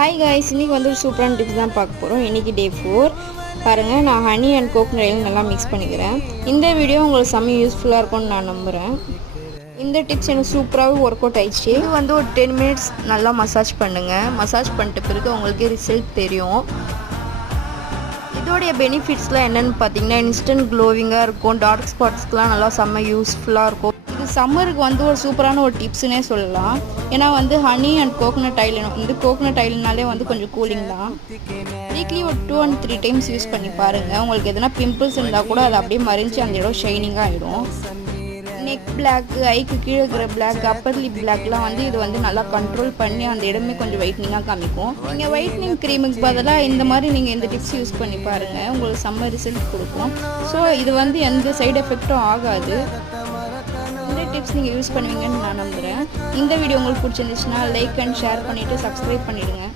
Hi guys, இன்றைக்கி வந்து ஒரு சூப்பரான டிப்ஸ் தான் பார்க்க போகிறோம். இன்றைக்கி டே 4 பாருங்கள். நான் ஹனி அண்ட் கோகனட் ஆயில் நல்லா மிக்ஸ் பண்ணிக்கிறேன். இந்த வீடியோ உங்களுக்கு செம்ம யூஸ்ஃபுல்லாக இருக்கும்னு நான் நம்புகிறேன். இந்த டிப்ஸ் எனக்கு சூப்பராகவே ஒர்க் அவுட் ஆயிடுச்சு. இது வந்து ஒரு 10 மினிட்ஸ் நல்லா மசாஜ் பண்ணுங்கள். மசாஜ் பண்ணிட்ட பிறகு உங்களுக்கு ரிசல்ட் தெரியும். இதோடைய பெனிஃபிட்ஸ்லாம் என்னென்னு பார்த்தீங்கன்னா, இன்ஸ்டன்ட் க்ளோவிங்காக இருக்கும். டார்க் ஸ்பாட்ஸ்க்கெலாம் நல்லா செம்ம யூஸ்ஃபுல்லாக இருக்கும். இது சம்மருக்கு வந்து ஒரு சூப்பரான ஒரு டிப்ஸ்னே சொல்லலாம். ஏன்னா வந்து ஹனி அண்ட் கோகனட் ஆயில் வந்து கோகனட் ஆயில்னாலே வந்து கொஞ்சம் கூலிங் தான். வீக்லி ஒரு 2 and 3 டைம்ஸ் யூஸ் பண்ணி பாருங்கள். உங்களுக்கு எதனா பிம்பிள்ஸ் இருந்தால் கூட அது அப்படியே மறைஞ்சி அந்த இடம் ஷைனிங்காக ஆகிடும். நெக் பிளாக், ஐக்கு கீழே இருக்கிற பிளாக், அப்பர் லிப் பிளாக்லாம் வந்து இது வந்து நல்லா கண்ட்ரோல் பண்ணி அந்த இடமே கொஞ்சம் ஒயிட்னிங்காக காமிக்கும். நீங்கள் ஒயிட்னிங் க்ரீமுக்கு பதிலாக இந்த மாதிரி நீங்கள் இந்த டிப்ஸ் யூஸ் பண்ணி பாருங்கள். உங்களுக்கு செம்ம ரிசல்ட் கொடுக்கும். ஸோ இது வந்து எந்த சைடு எஃபெக்டும் ஆகாது. இந்த டிப்ஸ் நீங்கள் யூஸ் பண்ணுவீங்கன்னு நான் நம்புகிறேன். இந்த வீடியோ உங்களுக்கு பிடிச்சிருந்துச்சுன்னா லைக் அண்ட் ஷேர் பண்ணிவிட்டு சப்ஸ்கிரைப் பண்ணிவிடுங்க.